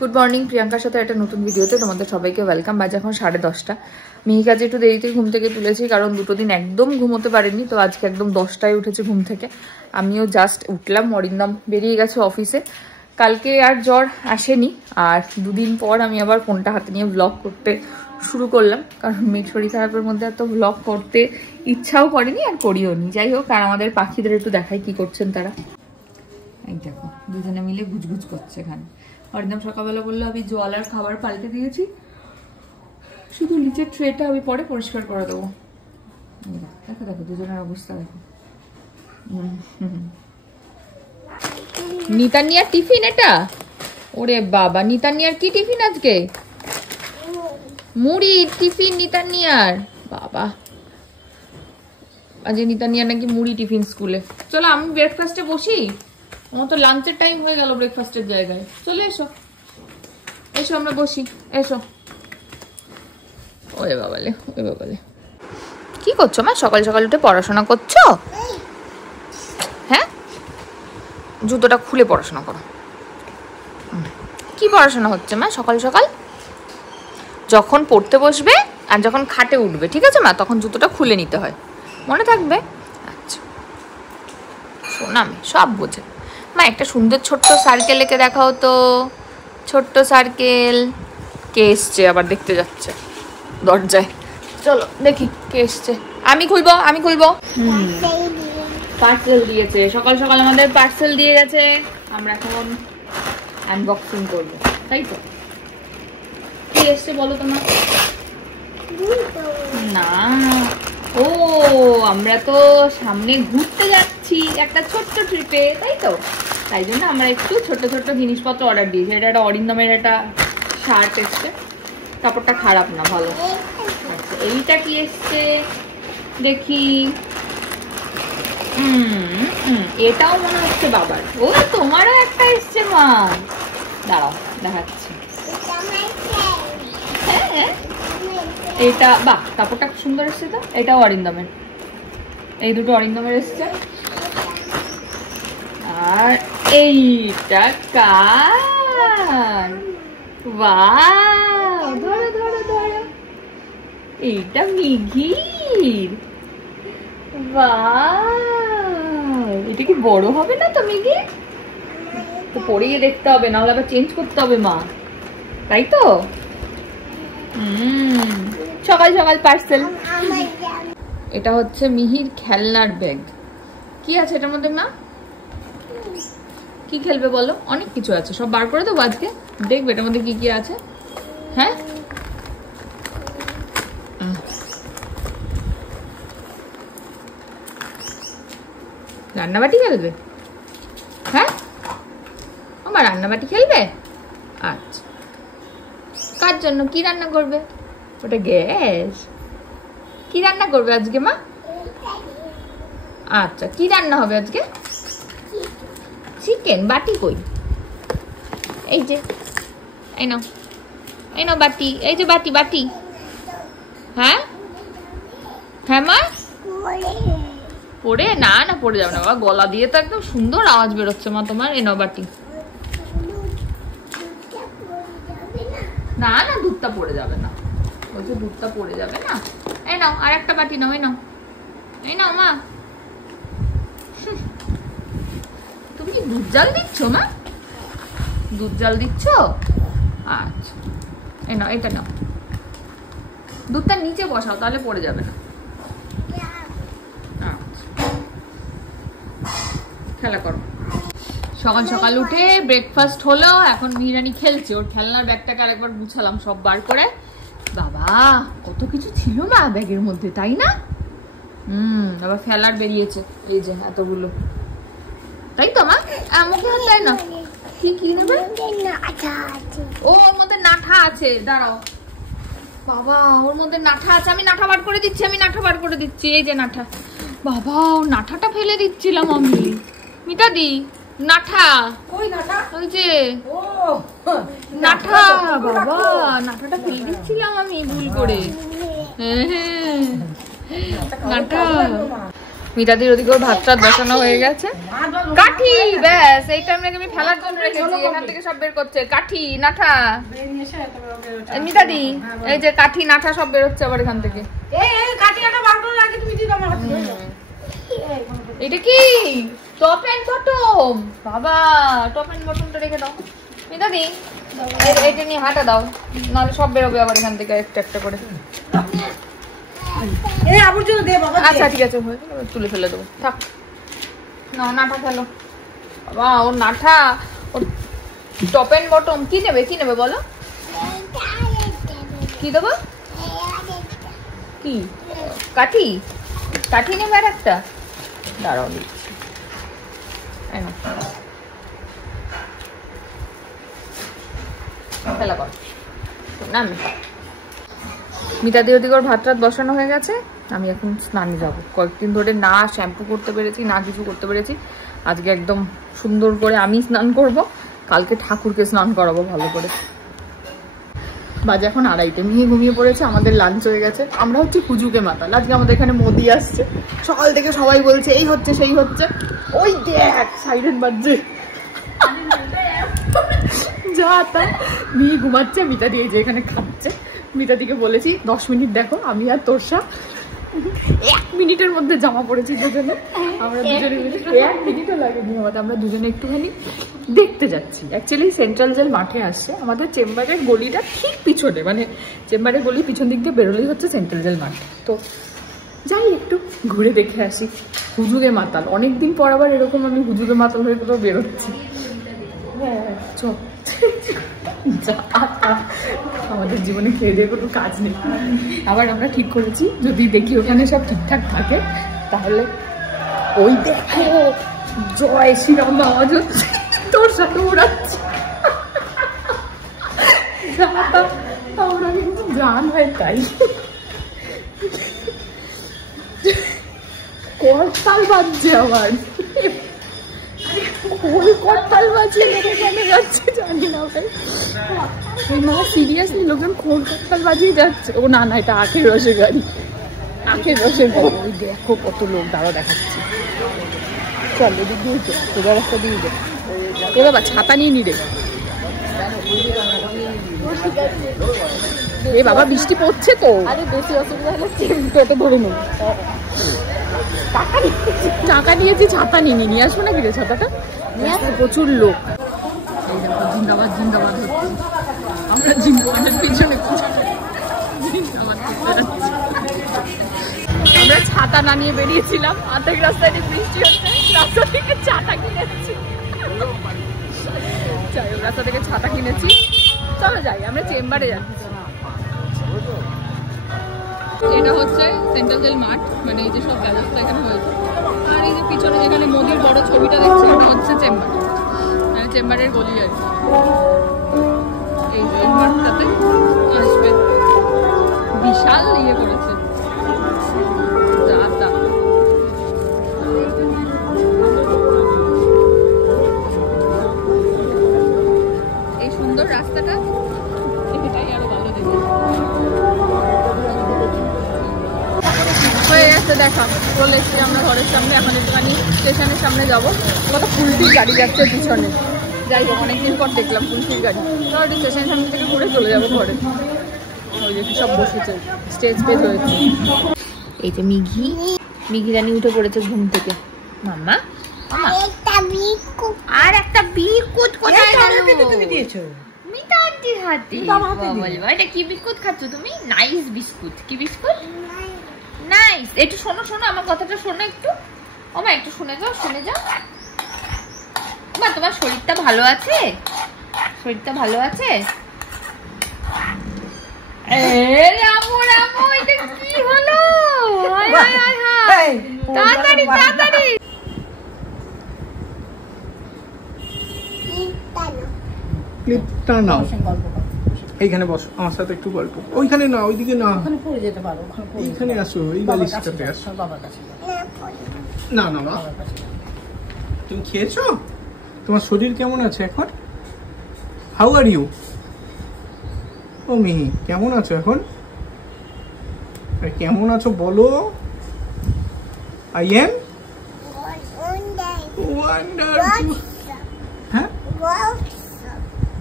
Good morning, প্রিয়াঙ্কার সাথে একটা নতুন ভিডিওতে তোমাদের সবাইকে ওয়েলকাম। বাজে এখন 10:30। মিহিকাকে একটু দেরিতে ঘুম থেকে তুলেছি, কারণ দুটো দিন একদম ঘুমোতে পারেনি, তো আজকে একদম 10টায় উঠেছে ঘুম থেকে। আমিও জাস্ট উঠলাম, অরিন্দম বেরিয়ে গেছে অফিসে। কালকে আর জ্বর আসেনি, আর দুদিন পর আমি আবার ফোনটা হাতে নিয়ে ব্লগ করতে শুরু করলাম, কারণ মেয়ের শরীর খারাপের মধ্যে এত ব্লগ করতে ইচ্ছাও করেনি আর করিও নি। যাই হোক, আর আমাদের পাখিদের একটু দেখাই কি করছেন তারা। এই দেখো, দুজনে মিলে গুজগুজ করছে এখানে। অরিন্দম সকালবেলা বললো আমি জল আর খাবার পাল্টে দিয়েছি, শুধু নিচের ট্রেটা আমি পরে পরিষ্কার করে দেবো। দেখো দেখো দুজনের অবস্থা দেখো। নিতানিয়ার টিফিন এটা? ওরে বাবা, নিতানিয়ার কি টিফিন আজকে? মুড়ি টিফিন নিতানিয়ার। বাবা, আজ নিতানিয়ার নাকি মুড়ি টিফিন স্কুলে। চলো আমি ব্রেকফাস্টে বসি, আমার তো লাঞ্চের টাইম হয়ে গেল ব্রেকফাস্টের জায়গায়। চলে এসো, এসো আমরা বসি, এসো। ওরে বাবালে, ওরে বাবালে, কি করছো মা? সকাল সকাল উঠে পড়াশোনা করছো? হ্যাঁ, জুতোটা খুলে পড়াশোনা করো। কি পড়াশোনা হচ্ছে মা সকাল সকাল? যখন পড়তে বসবে আর যখন খাটে উঠবে, ঠিক আছে মা, তখন জুতোটা খুলে নিতে হয়, মনে থাকবে? আচ্ছা, শোনা আমি সব বোঝে। মা একটা সুন্দর ছোট্ট সার্কেল এঁকে দেখাও তো। ছোট্ট সার্কেল। কে এসছে আবার দেখতে যাচ্ছে দরজায়? চলো দেখি কে এসছে। আমি খুলবো, আমি খুলবো। পার্সেল দিয়েছে সকাল সকাল, আমাদের পার্সেল দিয়ে গেছে। আমরা এখন আনবক্সিং করবো, তাই তো? কি এসছে বলো তোমার? না, ও আমরা তো সামনে ঘুরতে যাচ্ছি একটা ছোট্ট ট্রিপে, তাই তো? তাই জন্য আমরা একটু ছোট ছোট জিনিসপত্র অর্ডার দিয়েছি। এটা একটা অরিন্দমের একটা শার্ট এসছে, কাপড়টা খারাপ না, ভালো। আচ্ছা, এইটা কি এসছে দেখি। এটাও মনে হচ্ছে বাবার। ও তোমারও একটা এসছে মা, দাঁড়াও দেখাচ্ছি। হ্যাঁ, এটা বাহ, কাপড়টা খুব সুন্দর এসছে তো। এটাও অরিন্দমের, এই দুটো অরিন্দমের এসছে। আর এইটা কার? বাহ, ধরো ধরো ধরো, এইটা মিঘির। বাহ, এটা কি বড় হবে না তো মিঘি? তো পরিয়ে দেখতে হবে, নাহলে আবার চেঞ্জ করতে হবে মা, তাই তো? সকাল সকাল পার্সেল। এটা হচ্ছে মিহির খেলনার ব্যাগ। কি আছে এটার মধ্যে মা? কি খেলবে বলো? অনেক কিছু আছে, সব বার করে দেবো আজকে, দেখবে এটার মধ্যে কি কি আছে। হ্যাঁ, রান্নাবাটি খেলবে? হ্যাঁ, আমার রান্নাবাটি খেলবে। আচ্ছা, কার জন্য? কি রান্না করবে? ওটা গ্যাস। কি রান্না করবে আজকে মা? আচ্ছা, কি রান্না হবে আজকে? চিকেন। বাটি কই? এই যে, এই নাও, এই নাও বাটি, এই যে বাটি, বাটি। হ্যাঁ হ্যাঁ মা, পড়ে না না, পড়ে যাবে না বাবা, গলা দিয়ে তো একদম সুন্দর আওয়াজ বেরোচ্ছে মা তোমার। এই নাও বাটি। না না, দুধটা পড়ে যাবে না, বলছে দুধটা পড়ে যাবে না। এই নাও আর একটা বাটি নাও, এই নাও, এই নাও মা। তুমি কি দুধ জাল দিচ্ছ মা? দুধ জাল দিচ্ছ? আচ্ছা, এই নাও, এটা নাও, দুধটা নিচে বসাও, তাহলে পড়ে যাবে না। আচ্ছা, খেলা করো। সকাল সকাল উঠে ব্রেকফাস্ট হলো, এখন মিহিরানি খেলছে। ওর খেলনার ব্যাগটাকে আরেকবার গুছালাম সব বার করে। বাবা, কত কিছু ছিল না ব্যাগের মধ্যে, তাই না? আবার ফেলার বেরিয়েছে, এই যে এতগুলো, তাই তো মা? মুখে হাত দেয় না। কি কি নেবে? ও, ওর মধ্যে নাঠা আছে, দাঁড়াও বাবা, ওর মধ্যে নাঠা আছে। আমি নাঠা বার করে দিচ্ছি, আমি নাঠা বার করে দিচ্ছি। এই যে নাঠা। বাবা, ওর নাঠাটা ফেলে দিচ্ছিলাম আমি। মিতাদি, নাঠা কই? নাঠা ওই যে, ও নাঠা। বাবা, নাঠাটা ফেলে দিচ্ছিলাম আমি ভুল করে। নাঠা মিতাদির ওদিকে ভাত টাত বসানো হয়ে গেছে। কাঠি ব্যাস এই টাইমে আমি ফেলার জন্য রেখেছি, এখান থেকে সব বের করছে কাঠি নাঠা। মিতাদি এই যে কাঠি নাঠা সব বের হচ্ছে আবার এখান থেকে। এটা কি টপ এন্ড বটম? বাবা টপ এন্ড বটমটা রেখে দাও মিতাদি, এটা নিয়ে হাঁটা দাও, নাহলে সব বেরোবে আবার এখান থেকে একটা একটা করে। আচ্ছা ঠিক আছে তুলে ফেলে দেবো, থাক না নাঠা ফেলো। বাবা ওর নাঠা, ওর টপ এন্ড বটম কি নেবে বলো, কি দেবো? কি কাঠি? কাঠি নেবে আর একটা, দাঁড়াও দিচ্ছি। খেলা কর না। মিতাদি ওদিকে ওর ভাত টাত বসানো হয়ে গেছে, আমি এখন স্নানে যাবো। কয়েকদিন ধরে না শ্যাম্পু করতে পেরেছি না কিছু করতে পেরেছি, আজকে একদম সুন্দর করে আমি স্নান করব, কালকে ঠাকুরকে স্নান করাবো ভালো করে। বাজে এখন 2:30, মিহি ঘুমিয়ে পড়েছে, আমাদের লাঞ্চ হয়ে গেছে। আমরা হচ্ছে হুজুগে মাতাল, আজকে আমাদের এখানে মোদি আসছে, সকাল থেকে সবাই বলছে এই হচ্ছে সেই হচ্ছে। ওই দেখ সাইরেন বাজছে, যা তা মিহি ঘুমাচ্ছে, মিতাদি এই যে এখানে খাচ্ছে। মিতাদিকে বলেছি 10 মিনিট দেখো, আমি আর তোরসা 1 মিনিটের মধ্যে জামা পড়েছি দুজনে। আমরা দুজনে 1 মিনিটও লাগেনি আমাদের, আমরা দুজনে একটুখানি দেখতে যাচ্ছি। অ্যাকচুয়ালি সেন্ট্রাল জেল মাঠে আসছে, আমাদের চেম্বারের গলিটা ঠিক পিছনে, মানে চেম্বারের গলি পিছন দিক দিয়ে বেরোলেই হচ্ছে সেন্ট্রাল জেল মাঠ। তো যাই একটু ঘুরে দেখে আসি। হুজুগে মাতাল, অনেকদিন পর আবার এরকম আমি হুজুগে মাতাল হয়ে কোথাও বেরোচ্ছি। হ্যাঁ চল, আমাদের জীবনে খেয়ে দিয়ে কোনো কাজ নেই। আবার আমরা ঠিক করেছি যদি দেখি ওখানে সব ঠিকঠাক থাকে তাহলে ওই দেখো জয় শ্রীরাম আওয়াজ হচ্ছে, তোর সাথে ওড়াচ্ছে, আমরা কিন্তু গান হয় তাই করতাল বাজছে আবার, করতাল বাজছে লোকে যাচ্ছে জানি না ভাই, সিরিয়াসলি লোকজন খোল করতাল বাজিয়ে যাচ্ছে। ও না এটা আখের রসের গাড়ি, আখের রসের গাড়ি। ওই দেখো কত লোক, দাঁড়া দেখাচ্ছি, চল এদিক দিয়ে সোজা রাস্তা দিয়ে দে। ও বাবা ছাতা নিয়ে নি রে, এ বাবা বৃষ্টি পড়ছে তো, আরে বেশি অসুবিধা হলে টোটো ধরে নেব। টাকা দিয়েছি, ছাতা নিয়ে আসবো নাকি রে, ছাতাটা নিয়ে আসবো। প্রচুর লোক, এই দেখো জিন্দাবাদ জিন্দাবাদ হচ্ছে, আমরা জিন্দাবাদের পিছনে আমরা ছাতা না নিয়ে বেরিয়েছিলাম, অর্ধেক রাস্তায় বৃষ্টি হচ্ছে, রাস্তা থেকে ছাতা কিনেছি, যাই হোক রাস্তা থেকে ছাতা কিনেছি। চলো যাই, আমরা চেম্বারে যাচ্ছি। এটা হচ্ছে সেন্ট্রাল জেল মাঠ, মানে এই যে সব ব্যবস্থা এখানে হয়েছে, আর এই যে পিছনে যেখানে মোদির বড় ছবিটা দেখছি ওটা হচ্ছে চেম্বার, মানে চেম্বারের গলি আর কি। এই যে এই মাঠটাতে আসবে, বিশাল ইয়ে করেছে, এই সুন্দর রাস্তাটা, এটাই আরো ভালো দেখে হয়ে গেছে। দেখা চলে এসছি আমরা ঘরের সামনে, এখন একটুখানি স্টেশনের সামনে যাবো। কত ফুলফির গাড়ি যাচ্ছে পিছনে, যাই হোক অনেকদিন পর দেখলাম ফুলফির গাড়ি। তো স্টেশনের সামনে থেকে ঘুরে চলে যাবো ঘরে। ওই যে সব বসেছে, স্টেজ পেজ হয়েছে। এই যে মিঘি রানী উঠে পড়েছে ঘুম থেকে। মাম্মা আর একটা বিস্কুট কোথায় তুমি দিয়েছো? মিতাদির হাতে। এটা কি বিস্কুট খাচ্ছ তুমি? Nice biscuit. কি বিস্কুট? নাইস। একটু শোনো আমার কথাটা শোনো একটু। ও মা একটু শুনে যাও মা, তোমার শরীরটা ভালো আছে? শরীরটা ভালো আছে? এটা কি হলো? তাড়াতাড়ি ক্লিপটা নাও, এইখানে বসো আমার সাথে একটু গল্প। ওইখানে না, ওইদিকে না, এইখানে আসো, এই বালিশটাতে আসো। না তুমি খেয়েছো? তোমার শরীর কেমন আছে এখন? How are you? ও মিহি কেমন আছো এখন? কেমন আছো বলো। I am wonderful. হ্যাঁ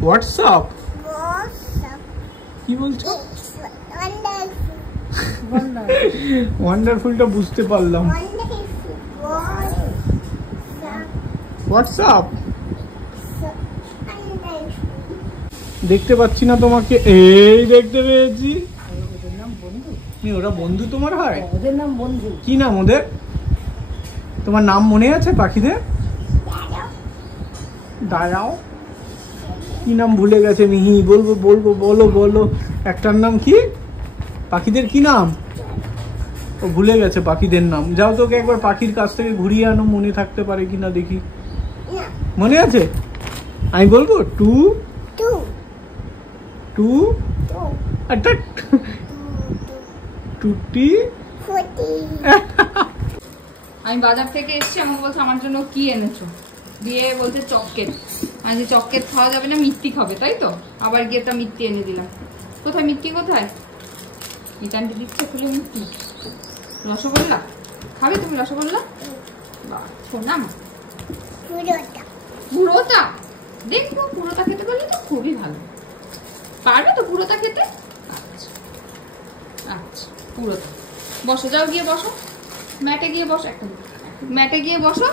হোয়াটসঅ্যাপ কি বলছো? ওয়ান্ডারফুলটা বুঝতে পারলাম। হোয়াটসঅ্যাপ দেখতে পাচ্ছি না তোমাকে। এই দেখতে পেয়েছি। ওরা বন্ধু তোমার হয়? ওদের নাম বন্ধু। কি নাম ওদের? তোমার নাম মনে আছে পাখিদের? দাঁড়াও, কি নাম ভুলে গেছে মিহি। বলবো বলবো, বলো বলো। একটার নাম কি? পাখিদের কি নাম? ও ভুলে গেছে পাখিদের নাম। যাও তোকে একবার পাখির কাছ থেকে ঘুরিয়ে আনো, মনে থাকতে পারে কিনা দেখি। মনে আছে? আমি বলবো টু টু টুটি। আমি বাজার থেকে এসেছি, আমাকে বলছে আমার জন্য কি এনেছো, দিয়ে বলছে চকলেট। আমি যে চকলেট খাওয়া যাবে না, মিষ্টি খাবে, তাই তো? আবার গিয়ে তা মিষ্টি এনে দিলাম। কোথায় মিষ্টি? কোথায় মিটানটি দিচ্ছে? খুলে মিষ্টি। রসগোল্লা খাবে তুমি? রসগোল্লা শোনা মা। পুরোটা দেখবো, পুরোটা খেতে পারলে তো খুবই ভালো। পারবে তো পুরোটা খেতে? আচ্ছা আচ্ছা, পুরোটা। বসো, যাও গিয়ে বসো, ম্যাটে গিয়ে বসো। একটা ম্যাটে গিয়ে বসো,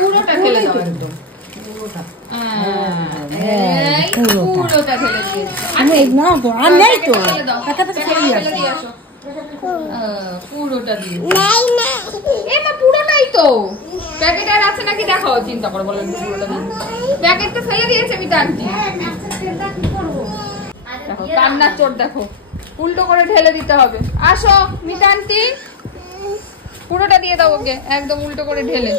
পুরোটা ফেলে দাও একদম। পুরোটা ফেলে দিয়ে আসো। পুরোটা দিয়ে পুরোটাই তো প্যাকেট আর আছে নাকি দেখো, চিন্তা করে বলেন। পুরোটা দিয়ে প্যাকেটটা ফেলে দিয়েছে মিতান্টি। দেখো কান্নার চোট, দেখো উল্টো করে ঢেলে দিতে হবে। আসো মিতান্টি, পুরোটা দিয়ে দাও ওকে, একদম উল্টো করে ঢেলে।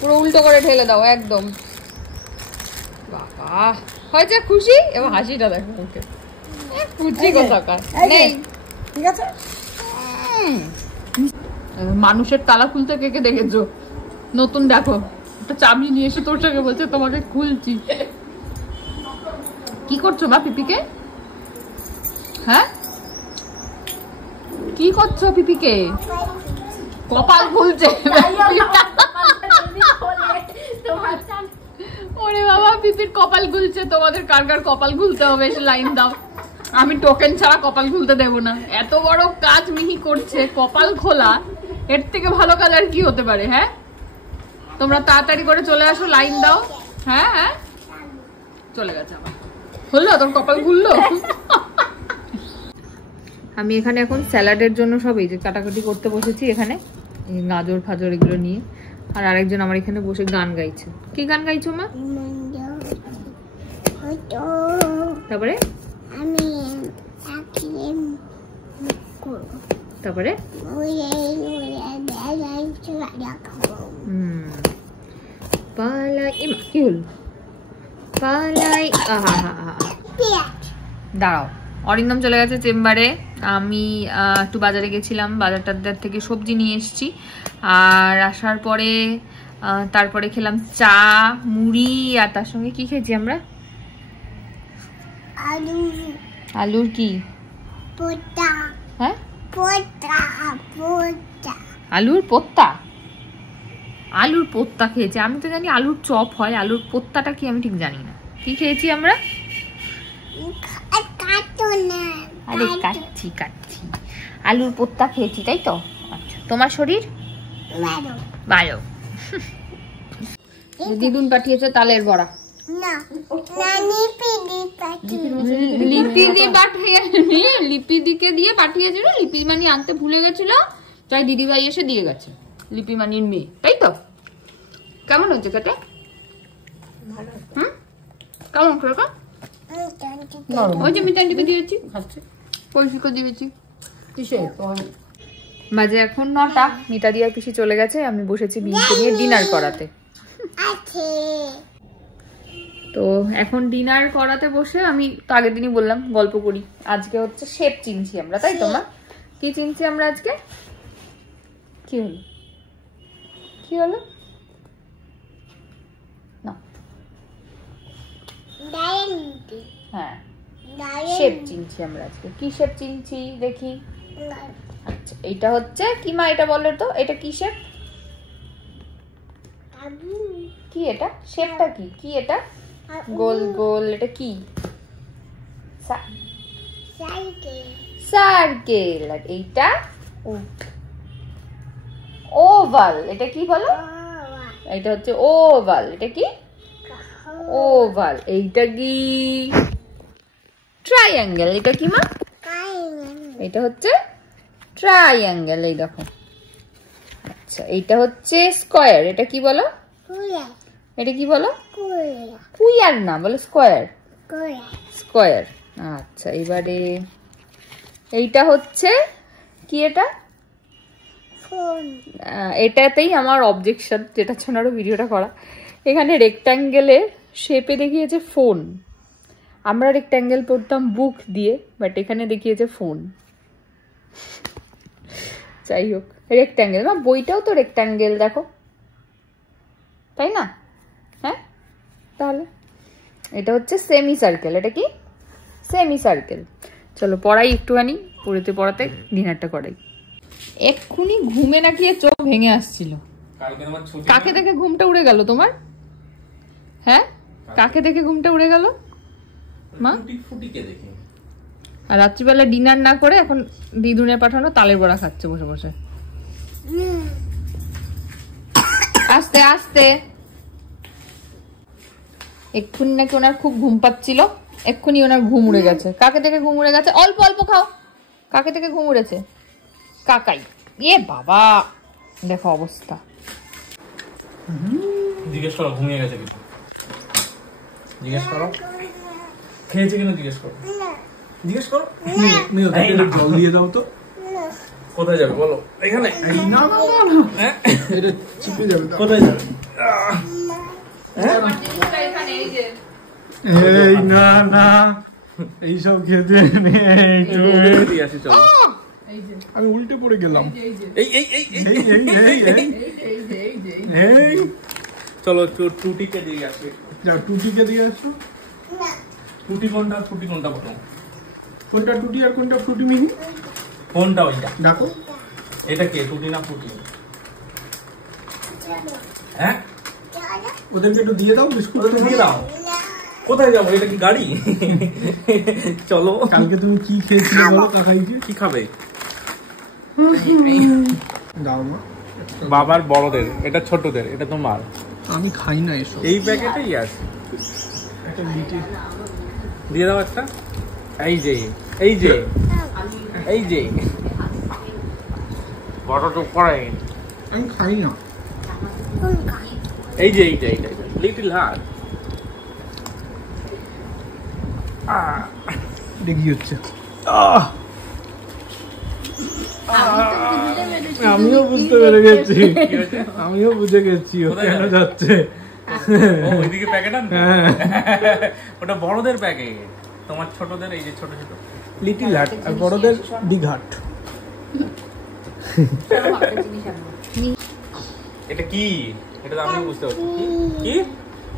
পুরো উল্টো করে ঢেলে দাও একদম। বাবা হয়েছে খুশি? এবং হাসিটা দেখো ওকে, খুশি কোথাকার নেই। ঠিক আছে, মানুষের তালা খুলতে কে কে দেখেছো? নতুন দেখো, একটা চাবি নিয়ে এসে তোর সঙ্গে বলছে তোমাকে খুলছি। কি করছো বা পিপিকে? হ্যাঁ কি করছো পিপিকে? কপাল খুলছে। ওরে বাবা, পিপির কপাল খুলছে। তোমাদের কার কার কপাল খুলতে হবে এসে লাইন দাও। আমি টোকেন ছাড়া কপাল খুলতে দেবো না। এত বড় কাজ মিহি করছে, কপাল খোলা। এর থেকে ভালো কাজ আর কি হতে পারে? হ্যাঁ, তোমরা তাড়াতাড়ি করে চলে আসো, লাইন দাও। হ্যাঁ হ্যাঁ, চলে গেছে আমার। হলো তোর কপাল খুললো। আমি এখানে এখন স্যালাডের জন্য সব এই যে কাটাকাটি করতে বসেছি। এখানে গাজর ফাজর এগুলো নিয়ে। আর আরেকজন আমার এখানে বসে গান গাইছে। কি গান গাইছো মা? তারপরে তারপরে পালাই। এমা কি হল? পালাই। দাঁড়াও, অরিন্দম চলে গেছে চেম্বারে। আমি একটু বাজারে গেছিলাম, বাজারটার থেকে সবজি নিয়ে এসেছি। আর আসার পরে তারপরে খেলাম চা মুড়ি। আর তার সঙ্গে কি খেয়েছি আমরা? আলুর কি? হ্যাঁ, আলুর পোস্তা। আলুর পোস্তা খেয়েছি। আমি তো জানি আলুর চপ হয়, আলুর পোস্তাটা কি আমি ঠিক জানি না। কি খেয়েছি আমরা? আরে কাচ্ছি কাচ্ছি, আলুর পোস্তা খেয়েছি, তাই তো? আচ্ছা, তোমার শরীর ভালো। দিদুন পাঠিয়েছে তালের বড়া। লিপিদিকে দিয়ে পাঠিয়েছিল। লিপি মানি আনতে ভুলে গেছিল, তাই দিদিভাই এসে দিয়ে গেছে। লিপি মানির মেয়ে, তাই তো? কেমন হচ্ছে খেতে? হুম, কেমন খেতে? ওই যে মিতান্টিকে দিয়েছি, পরিষ্কার দিয়েছি। বাজে এখন 9টা। মিতা দিয়ে পিসি চলে গেছে। আমি বসেছি বিনকে নিয়ে ডিনার করাতে। তো এখন ডিনার করাতে বসে আমি তো আগের দিনই বললাম গল্প করি। আজকে হচ্ছে শেপ চিনছি আমরা, তাই তো মা? কি চিনছি আমরা আজকে? কি হলো? কি হলো না? হ্যাঁ, শেপ চিনছি আমরা আজকে। কি শেপ চিনছি দেখি? আচ্ছা, এটা হচ্ছে কি মা? এটা বলো তো, এটা কি শেপ? কি এটা? শেপটা কি? কি এটা? গোল গোল, এটা কি? সার্কেল। আর এইটা ওভাল। এটা কি বলো? এটা হচ্ছে ওভাল। এটা কি? ওভাল। এইটা কি? ট্রায়াঙ্গেল। এটা কি মা? এটা হচ্ছে ট্রায়াঙ্গেল। এই দেখো। আচ্ছা, এইটা হচ্ছে স্কোয়ার। এটা কি বলো? এটা কি বলো? কুইয়ার না, বলো স্কোয়ার। স্কোয়ার। আচ্ছা, এবারে এইটা হচ্ছে কি? এটা এটাতেই আমার অবজেকশন, যেটা জন্য আরো ভিডিওটা করা। এখানে রেক্ট্যাঙ্গেলের শেপে দেখিয়েছে ফোন। আমরা রেক্ট্যাঙ্গেল পড়তাম বুক দিয়ে, বাট এখানে দেখিয়েছে ফোন। যাই হোক, রেক্ট্যাঙ্গেল না, বইটাও তো রেক্ট্যাঙ্গেল দেখো, তাই না? হ্যাঁ, তাহলে এটা হচ্ছে সেমি সার্কেল। এটা কি? Semi circle. চলো পড়াই একটুখানি, পড়াতে ডিনারটা করাই। এক্ষুনি ঘুমে নাকি চোখ ভেঙে আসছিল। কাকে দেখে ঘুমটা উড়ে গেল তোমার? হ্যাঁ, কাকে দেখে ঘুমটা উড়ে গেল মা? আর রাত্রিবেলা ডিনার না করে এখন দিদুনের পাঠানো তালের বড়া খাচ্ছে বসে বসে। আস্তে আস্তে। এক্ষুনি নাকি ওনার খুব ঘুম পাচ্ছিল, এক্ষুনি ওনার ঘুম উড়ে গেছে। কাকে দেখে ঘুম উড়ে গেছে? অল্প অল্প খাও। কাকে দেখে ঘুম উড়েছে? কাকাই। এ বাবা, দেখো অবস্থা। জিজ্ঞেস করো ঘুমিয়ে গেছে কিনা, জিজ্ঞেস করো খেয়েছে কিনা, জিজ্ঞেস করো, জিজ্ঞেস করো। জল দিয়ে দাও তো। কোথায় যাবে বলো? এখানে না না না, এটা চিপে যাবে। কোথায় যাবে? এই না না, এইসব খেতে নেই। আমি উল্টে পড়ে গেলাম। এই এই এই এই চলো টুটিকে দিয়ে আসবে। যাও টুটিকে দিয়ে আসো। টুটি কোনটা? ফুটি কোনটা বলো? কোনটা টুটি আর কোনটা ফ্রুটি মিহি? কোনটা ওইটা? দেখো এটা কে, টুটি না ফুটি? হ্যাঁ, ওদেরকে একটু দিয়ে দাও, বিস্কুট দিয়ে দাও। কোথায় যাবো? এটা কি গাড়ি? চলো। কালকে তুমি কি খেয়েছিলে বলো কাকাইকে? কি খাবে? দাও মা। বাবার বড়দের, এটা ছোটদের, এটা তোমার। আমি খাই না এসব। এই প্যাকেটেই আছে। একটা লিটে দিয়ে দাও একটা। এই যে এই যে এই যে বড় তো করে। আমি খাই না। এই যে এইটা এইটা লিটল হার্ট। দেখি হচ্ছে। আমিও বুঝতে পেরে গেছি, আমিও বুঝে গেছি ও কেন যাচ্ছে। ওইদিকে প্যাকেট আনবে? ওটা বড়দের প্যাকেট, তোমার ছোটদের এই যে ছোট ছোট লিটল হার্ট, আর বড়দের বিগ হার্ট। এটা কি? এটা তো আমি বুঝতে পারছি। কি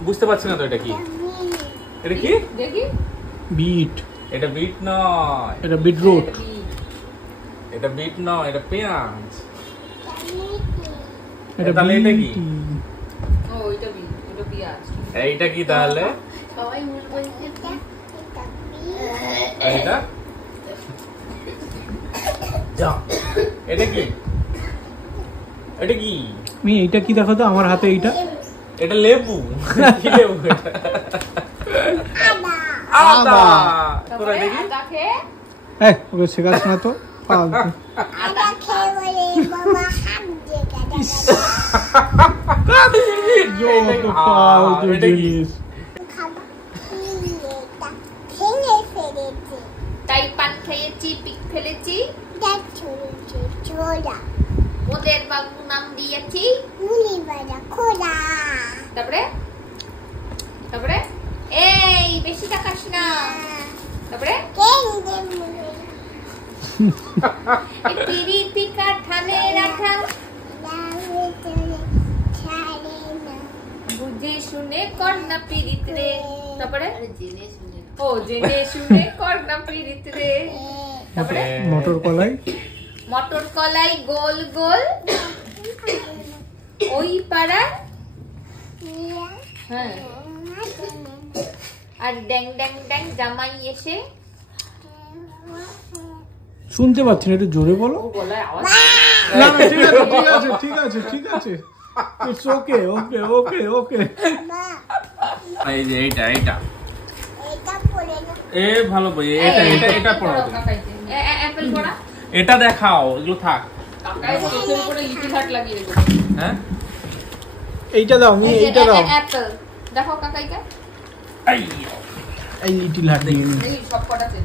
বুঝতে পারছি না তো, এটা কি? এটা কি? দেখি। বিট। এটা বিট নয়, এটা বিটরুট। এটা বিট নয়, এটা পেঁয়াজ। এটা তাহলে এটা কি? ও এটা বিট, এটা পেঁয়াজ। এইটা কি তাহলে? সবাই বলবে এটা যা। এটা কি? এটা কি? আমি এইটা কি দেখো তো আমার হাতে, এইটা এটা লেবু। কি লেবু এটা? আদা। তোরা দেখি। আদা খেয়ে এই ওকে শেখাস না তো ফালতু। আদা খেয়ে বলে বাবা হাত দিয়ে কাটা যত ফালতু এটা কি? জিনিস। খাবা এটা খেয়ে ফেলেছে তাই পান খেয়েছি, পিক ফেলেছি, দেখ ছোড়ছে ছোড়া ওদের বাবু নাম দিয়েছি। মুনি বাজা খোলা তারপরে তারপরে এই বেশি টাকাস না। তারপরে কেন্দে মুনি পিরিতি কাঠানে রাখা, দাও চলে ছাড়ে না বুঝে শুনে কর না পিরিত রে। তারপরে ও জেনে শুনে কর না পিরিত রে। তারপরে মটর কলাই। মটর কলাই গোল গোল ওই পাড়ার হ্যাঁ আর ড্যাং ড্যাং ড্যাং জামাই এসে শুনতে পাচ্ছি না, একটু জোরে বলো। ও গলায় আওয়াজ না না, ঠিক আছে ঠিক আছে ঠিক আছে ঠিক আছে, ইটস ওকে ওকে ওকে ওকে। এই যে এইটা এইটা এটা পড়ে না এ ভালো বই, এটা এটা এটা পড়াও তুমি। কাকাইতে অ্যাপেল পড়া এটা দেখাও, এগুলো থাক। কাকাই চোখের উপরে লিটিল হার্ট লাগিয়ে রেখেছে। হ্যাঁ এইটা দাও, আমি এইটা দাও। অ্যাপেল দেখো কাকাইকে এই এই লিটিল হার্ট দিয়ে নিই। এই সব কটা চেন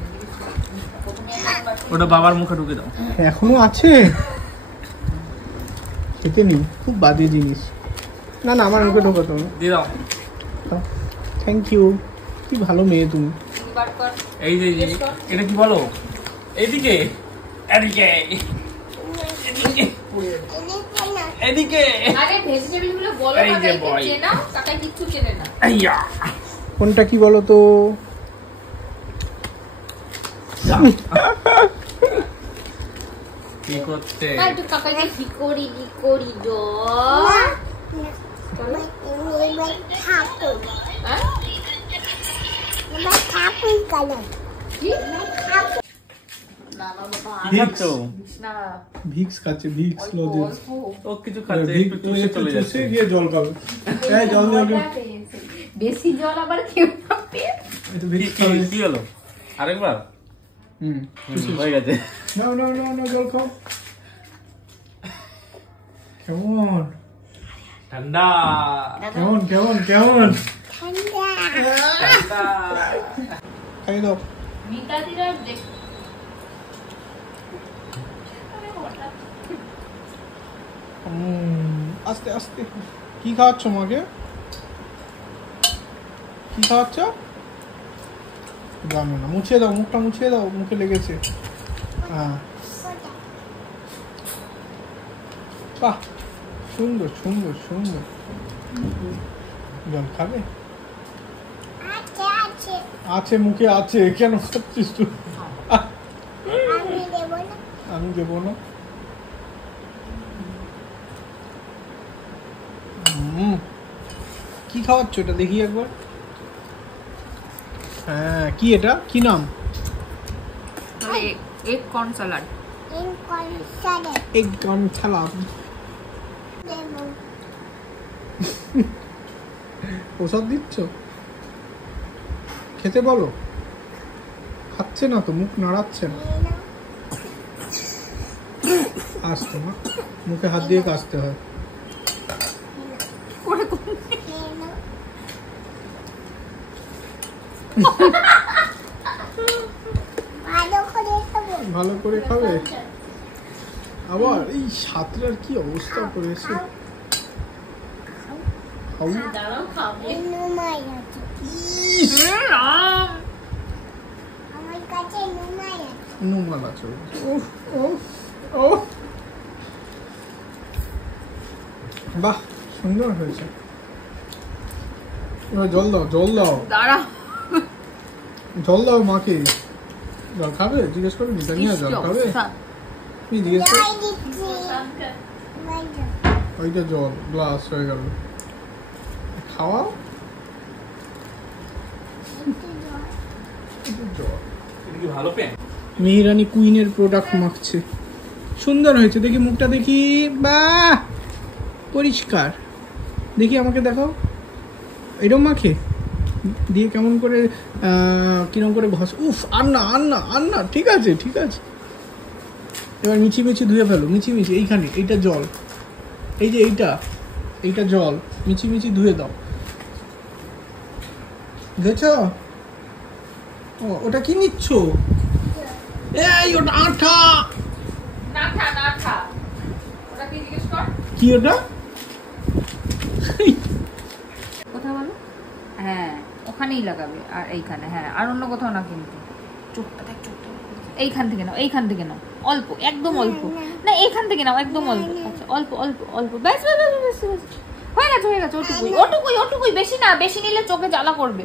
প্রথমে ওটা বাবার মুখে ঢুকে দাও। এখনো আছে, খেতে নেই, খুব বাজে জিনিস। না না, আমার মুখে ঢোকাতো না। দিয়ে দাও। থ্যাংক ইউ, কি ভালো মেয়ে তুমি। বার কর এই যে এটা কি বলো, এদিকে এদিকে এদিকে এদিকে। আরে ভেজিটেবল গুলো বলো এই যে কাকাইকে boy। চেনাও, কাকাই কিচ্ছু চেনে না। আইয়া কোনটা কি বলো তো? কি করতে? না একটু কাকাইকে কি করি জো এবার ঠাকুর হ্যাঁ এবার ঠাকুর কালার কি না না বাবা কি খাচ্ছ? না ভিক্স খাচ্ছে, ভিক্স লজেন্স। ও কিছু খাচ্ছে, একটু চুষে চলে যাচ্ছে। গিয়ে জল খাবে। এই জল দিয়ে বেশি জল আবার কেউ খাবে একটু কি ভিক্স কি খাবে। কি হলো? আরেকবার হুম, হয়ে গেছে। নাও নাও নাও নাও, জল খাও। কেমন ঠান্ডা কেমন কেমন কেমন? ঠান্ডা ঠান্ডা। খাই দাও। মিতাদিরা দেখ আস্তে আস্তে। কি খাওয়াচ্ছ মাকে? কি খাওয়াচ্ছ? জানো না, মুছিয়ে দাও, মুখটা মুছিয়ে দাও, মুখে লেগেছে। হ্যাঁ, বাহ, সুন্দর সুন্দর সুন্দর। জল খাবে? আছে আছে আছে, মুখে আছে, কেন খাচ্ছিস তুই? আমি দেবো না আমি দেবো না। কি খাওয়াচ্ছ এটা দেখি একবার। হ্যাঁ, কি এটা, কি নাম? এগ কর্ন স্যালাড ইন কনসার্টে এগ কর্ন স্যালাড। দেবো ওষুধ দিচ্ছ? খেতে বলো। খাচ্ছে না তো, মুখ নাড়াচ্ছে না। আসতে মা, মুখে হাত দিয়ে কাশতে হয়। ভালো করে খাবো ভালো করে খাবে। আবার এই সাতটার কি অবস্থা করেছে। খাও। দাঁড়াও খাবে নুমাই আছে ইস, আমার কাছে নুমাই আছে নুমান আছে। উফ, উফ, উফ। বাহ, সুন্দর হয়েছে। এবার জল দাও, জল দাও, দাঁড়া জল দাও মাকে। জল খাবে জিজ্ঞেস করে নিতে নিয়ে জল খাবে। তুমি জিজ্ঞেস করে, জয় দিচ্ছি জয় দাও। ওইটা জল গ্লাস হয়ে গেল। খাওয়াও। একটু জল। জল। এটা কি ভালো পেন? মেহেরানি কুইনের প্রোডাক্ট মাখছে। সুন্দর হয়েছে, দেখি মুখটা দেখি। বাহ, পরিষ্কার। দেখি আমাকে দেখাও, এরকম মাখে দিয়ে কেমন করে, কিরম করে ঘষ। উফ, আর না আর না আর না, ঠিক আছে ঠিক আছে। এবার মিছি মিছি ধুয়ে ফেলো, মিছি মিছি। এইখানে এইটা জল, এই যে এইটা জল, মিছি মিছি ধুয়ে দাও। দেখছ? ও, ওটা কি নিচ্ছ? এই ওটা আঠা। না খা ওটা কি জিজ্ঞেস কর কি ওটা? কথা বলো হ্যাঁ ওখানেই লাগাবে আর এইখানে হ্যাঁ আর অন্য কোথাও না কিন্তু চোখটা দেখ চোখটা এইখান থেকে নাও অল্প একদম অল্প না এইখান থেকে নাও একদম অল্প আচ্ছা অল্প অল্প অল্প ব্যাস হয়ে গেছে ওটুকুই বেশি নিলে চোখে জ্বালা করবে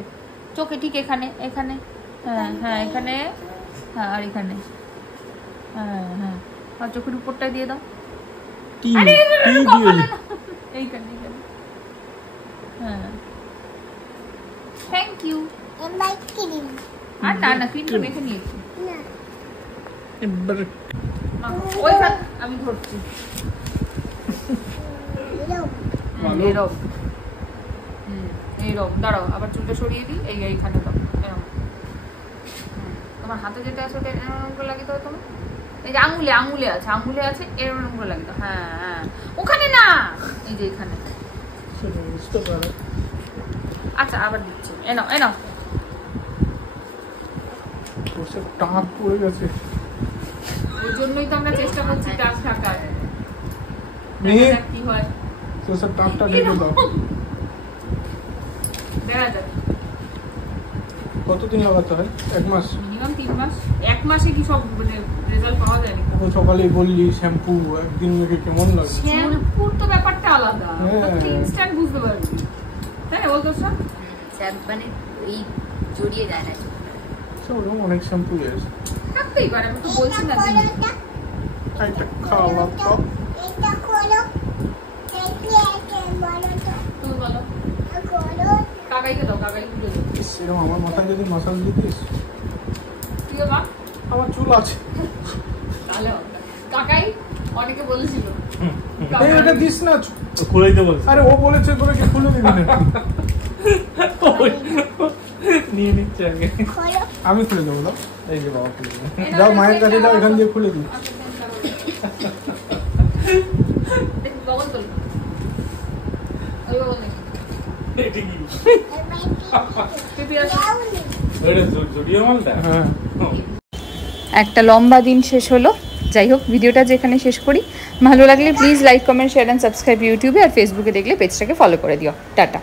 চোখে ঠিক এখানে হ্যাঁ এখানে হ্যাঁ আর এখানে হ্যাঁ আর চোখের উপরটাই দিয়ে দাও কি আরে কি কপালে দিয়ে? না। এইখানে হ্যাঁ থ্যাংক ইউ। এবার ক্রিম আর না না ক্রিমটা মেখে নিয়েছি। না এবার ওই থাক, আমি ধরছি। ভালো। এরকম এইরকম দাঁড়াও, আবার চুলটা সরিয়ে দিই। এইখানে দাও এরকম। তোমার হাতে যেটা আছে ওটা এরকম করে লাগিয়ে দাও। তোমার এই যে আঙুলে আছে এরকম করে লাগিয়ে দাও। হ্যাঁ হ্যাঁ ওখানে না, এই যে এখানে। বুঝতে পারো। আচ্ছা আবার দিচ্ছি। এনাও ওসব টাক পড়ে গেছে। ওই জন্যই তো আমরা চেষ্টা করছি টাক থাকার। মেয়ে কি হয় ওসব টাকটা ঢেকে দাও। দেখা যাক কতদিন লাগাতে হয়? 1 মাস? মিনিমাম 3 মাস। 1 মাসে কি সব রেজাল্ট পাওয়া যায় নাকি? ও সকালেই বললি শ্যাম্পু একদিন মেখে কেমন লাগে। শ্যাম্পুর তো ব্যাপারটা আলাদা, হ্যাঁ। তুই ইনস্ট্যান্ট বুঝতে পারবি, তাই না বলতো স্যার? মানে এই জড়িয়ে যায় না। ওরকম অনেক শ্যাম্পু আছে। থাকতেই পারে, আমি তো বলছি না যে এটা খাওয়া তো এটা খোলো এটা বলো তো তুমি বলো। খোলো কাকাইকে দাও, কাকাই খুলে দাও। এরকম আমার মাথায় যদি মাসাজ দিতিস। ঠিক আছে মা, আমার চুল আছে। তাহলে হবে। কাকাই অনেকে বলেছিল এই এটা দিস না। খুলে দিতে বলছে। আরে ও বলেছে তোরে কি খুলে দিবি না? নিয়ে নিচ্ছে আগে। খোলো আমি খুলে দেবো দাও। এই যে বাবা খুলে দিল। যাও মায়ের কাছে যাও, এখান দিয়ে খুলে দিই। দেখি বগল তোল, ওই বগল দেখি এটা কি? পেঁপে আছে। ওইটা জড়িয়ে মালটা? হ্যাঁ একটা লম্বা দিন শেষ হলো। যাই হোক, ভিডিওটা যেখানে শেষ করি। ভালো লাগলে please like comment share and subscribe ইউটিউবে, আর ফেসবুকে দেখলে পেজটাকে ফলো করে দিও। টাটা।